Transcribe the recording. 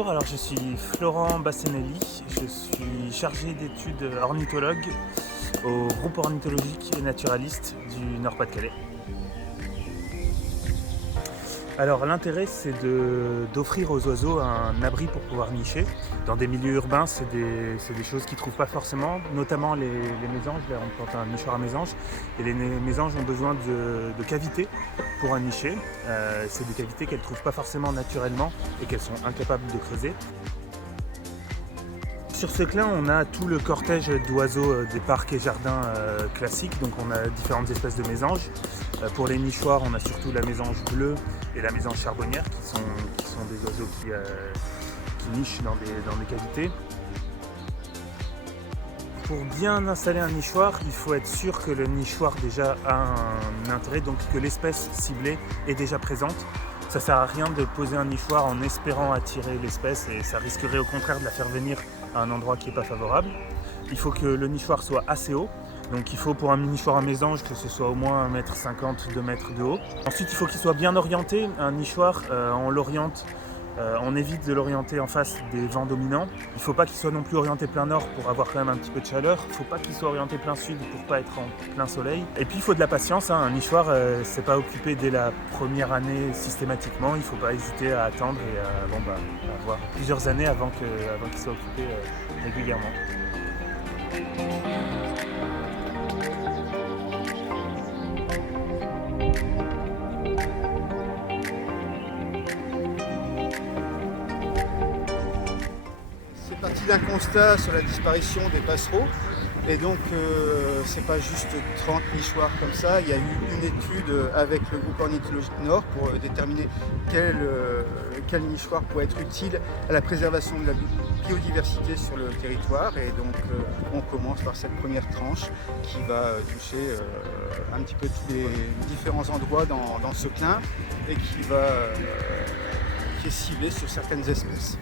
Bonjour, alors je suis Florent Bassenelli, je suis chargé d'études ornithologue au groupe ornithologique et naturaliste du Nord-Pas-de-Calais. Alors l'intérêt c'est d'offrir aux oiseaux un abri pour pouvoir nicher. Dans des milieux urbains c'est des choses qu'ils ne trouvent pas forcément, notamment les mésanges. Là on plante un nichoir à mésanges et les mésanges ont besoin de cavités pour un nicher. C'est des cavités qu'elles ne trouvent pas forcément naturellement et qu'elles sont incapables de creuser. Sur ce clin, on a tout le cortège d'oiseaux des parcs et jardins classiques, donc on a différentes espèces de mésanges. Pour les nichoirs, on a surtout la mésange bleue et la mésange charbonnière qui sont des oiseaux qui nichent dans des cavités. Pour bien installer un nichoir, il faut être sûr que le nichoir déjà a un intérêt, donc que l'espèce ciblée est déjà présente. Ça ne sert à rien de poser un nichoir en espérant attirer l'espèce et ça risquerait au contraire de la faire venir à un endroit qui n'est pas favorable. Il faut que le nichoir soit assez haut. Donc il faut pour un nichoir à mésanges que ce soit au moins 1,50 m, 2 mètres de haut. Ensuite il faut qu'il soit bien orienté. Un nichoir, on évite de l'orienter en face des vents dominants. Il ne faut pas qu'il soit non plus orienté plein nord pour avoir quand même un petit peu de chaleur. Il ne faut pas qu'il soit orienté plein sud pour ne pas être en plein soleil. Et puis il faut de la patience. Un nichoir, c'est pas occupé dès la première année systématiquement. Il ne faut pas hésiter à attendre et à avoir plusieurs années avant qu'il soit occupé régulièrement. C'est parti d'un constat sur la disparition des passereaux. Et donc, c'est pas juste 30 nichoirs comme ça. Il y a eu une étude avec le groupe ornithologique Nord pour déterminer quel nichoir pourrait être utile à la préservation de la biodiversité sur le territoire. Et donc, on commence par cette première tranche qui va toucher un petit peu tous les différents endroits dans ce clin et qui est ciblée sur certaines espèces.